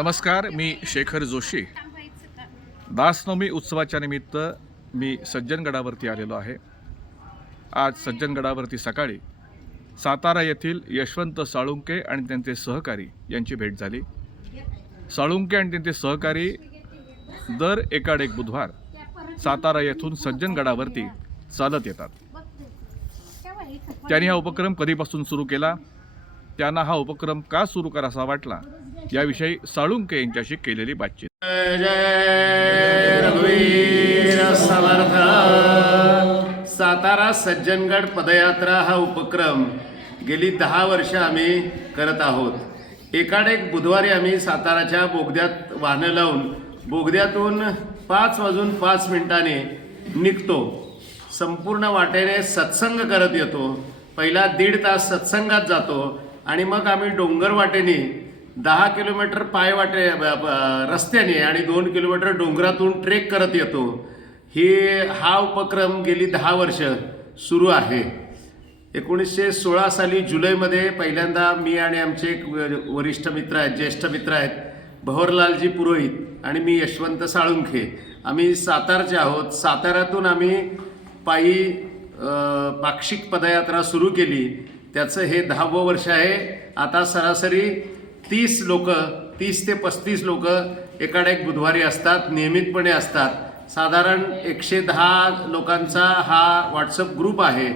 नमस्कार, मी शेखर जोशी। दासनवमी उत्सवाच्या निमित्त मी सज्जनगडावरती आलेलो आहे। आज सज्जनगडावरती सकाळी सातारा येथील यशवंत साळुंके आणि त्यांचे सहकारी यांची भेट झाली। साळुंके आणि त्यांचे सहकारी दर एकाड एक बुधवार सातारा येथून सज्जनगडावरती चालत येतात। त्यांनी हा उपक्रम कधीपासून सुरू केला, त्यांना हा उपक्रम का सुरू करावा वाटला याविषयी साळुंके यांच्याशी केलेली बातचीत। जय रघुवीर समर्थ। सातारा सज्जनगड पदयात्रा हा उपक्रम गेली 10 वर्ष आम्ही करत आहोत। एकाड एक बुधवारी आम्ही साताराच्या बोगद्यात वाहनं लावून बोगद्यातून 5:05 निघतो। संपूर्ण वाटेने सत्संग करत येतो। पहिला 1.5 तास सत्संगात जातो आणि मग आम्ही डोंगर वाटेने 10 किलोमीटर पायवाटे रस्त्याने आणि 2 किलोमीटर डोंगरातून ट्रेक करत येतो। हा उपक्रम गेली 10 वर्ष सुरू आहे। 1916 साली जुलैमध्ये पहिल्यांदा मी आणि आमचे एक वरिष्ठ मित्र आहेत, ज्येष्ठ मित्र आहेत, भवरलालजी पुरोहित आणि मी यशवंत साळुंखे, आम्ही सातारचे आहोत। साताऱ्यातून आम्ही पायी पाक्षिक पदयात्रा सुरू केली। त्याचं हे 10वं वर्ष आहे। आता सरासरी 30 ते 35 लोक एकाड एक बुधवारी असतात, नियमितपणे असतात। साधारण 110 लोकांचा हा व्हॉट्सअप ग्रुप आहे।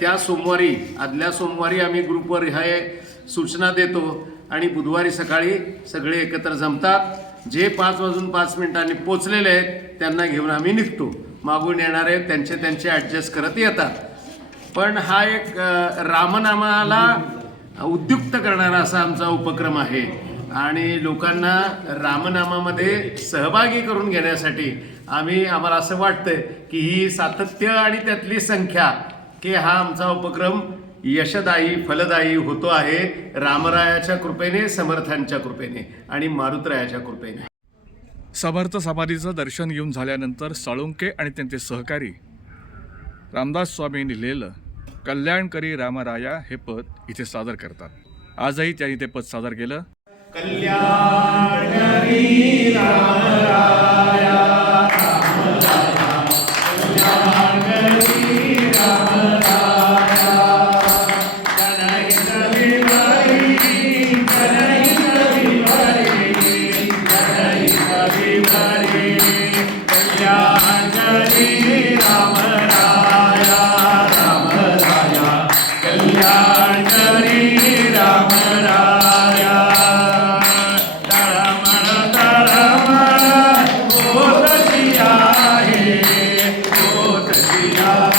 त्या सोमवारी आदल्या सोमवारी आम्ही ग्रुपवर हे सूचना देतो आणि बुधवारी सकाळी सगळे एकत्र जमतात। जे 5:05 पोचलेले आहेत त्यांना घेऊन आम्ही निघतो। मागून येणारे त्यांचे ॲडजस्ट करत येतात। पण हा एक रामनामाला उद्युक्त करणारा असा आमचा उपक्रम आहे आणि लोकांना रामनामामध्ये सहभागी करून घेण्यासाठी आम्हाला असं वाटतं की ही सातत्य आणि त्यातली संख्या की हा आमचा उपक्रम यशदायी फलदायी होतो आहे, रामरायाच्या कृपेने, समर्थांच्या कृपेने आणि मारुतरायाच्या कृपेने। समर्थ समाधीचं दर्शन घेऊन झाल्यानंतर साळुंके आणि त्यांचे सहकारी रामदास स्वामींनी लिहिलेलं कल्याणकरी रामराया हे पद इथे सादर करतात। आजही त्यांनी ते पद सादर केलं। कल्याणकरी रामराया, कल्याणकरी रामराया, Yeah.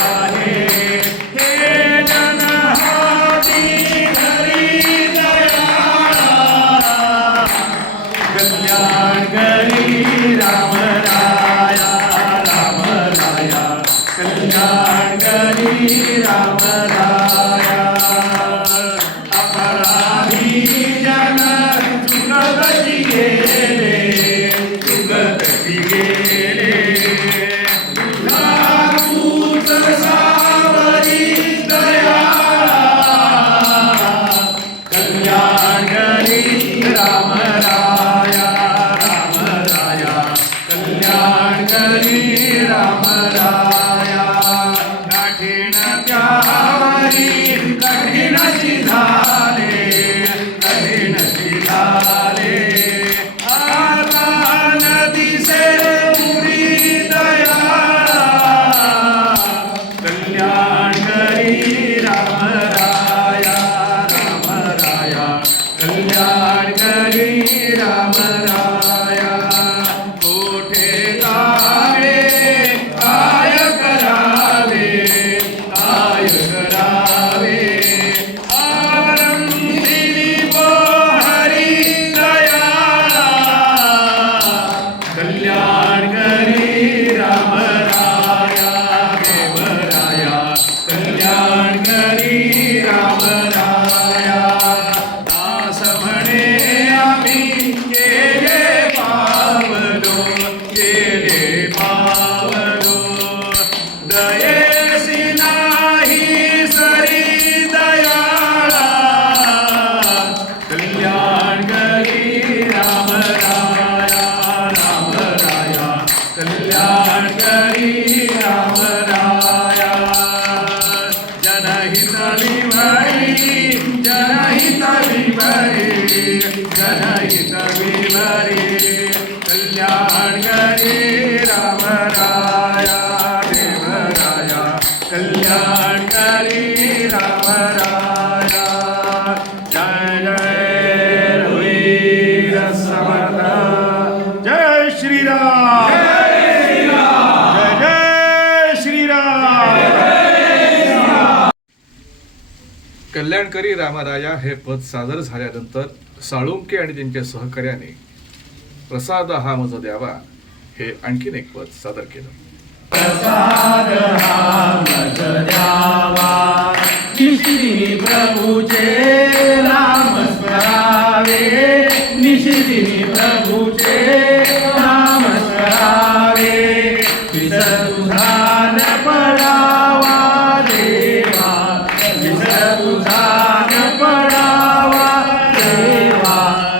कल्याणकरी रामराया हे पद सादर झाल्यानंतर साळुंके आणि त्यांच्या सहकार्याने प्रसाद हा मज द्यावा हे आणखीन एक पद सादर केलं. प्रसाद हा मज द्यावा, निशिदिनी प्रभूचे नाम स्मरावे, निशिदिनी प्रभूचे नाम स्मरावे, विसर्जुधान पडावा देवा, विसर्जुधान पडावा देवा,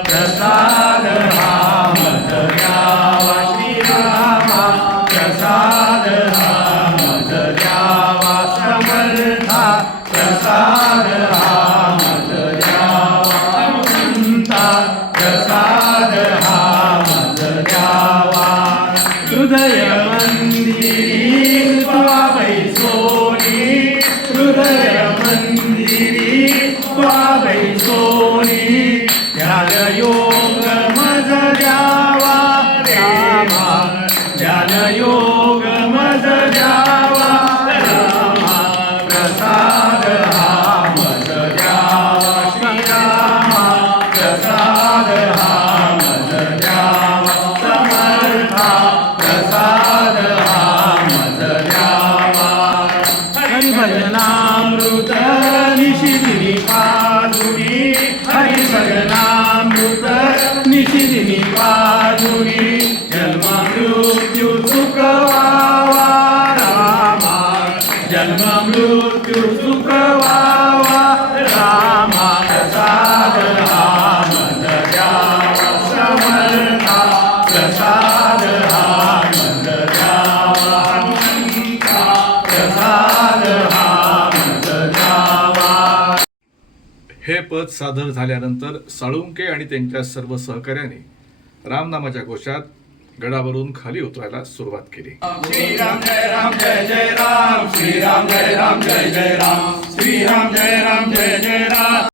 प्रसाद हा मज द्यावा, श्रीरामा प्रसाद हा मज द्यावा, समर्था प्रसाद हा मज द्यावा, हनुमंता प्रसाद हा मज द्यावा, हृदय मंदिरी स्वावै सोनी, हृदय मंदिरी स्वावै सोनी, ध्यान योग मज द्यावा रामा, ध्यान योग मज द्यावा रामा, प्रसाद हा मज द्यावा, श्रीरामा प्रसाद हा मज द्यावा, समर्था प्रसाद हा मज द्यावा, हरिभजनामृत निशिदिनी पाजुनी, हरिभजनामृत निशिदिनी पाजुनी, जन्म मृत्यू सुखवावा रामा, जन्म मृत्यू सुखवावा रामा, प्रसाद हा मज द्यावा, समर्था प्रसाद हा मज द्यावा, हनुमंता प्रसाद हा मज द्यावा. हे पद सादर झाल्यानंतर साळुंके आणि त्यांच्या सर्व सहकार्याने रामनामाच्या घोषात गडावरून खाली उतरायला सुरुवात केली. श्रीराम जय राम जय जय राम, श्रीराम जय राम जय जय राम, श्रीराम जय राम जय जय राम.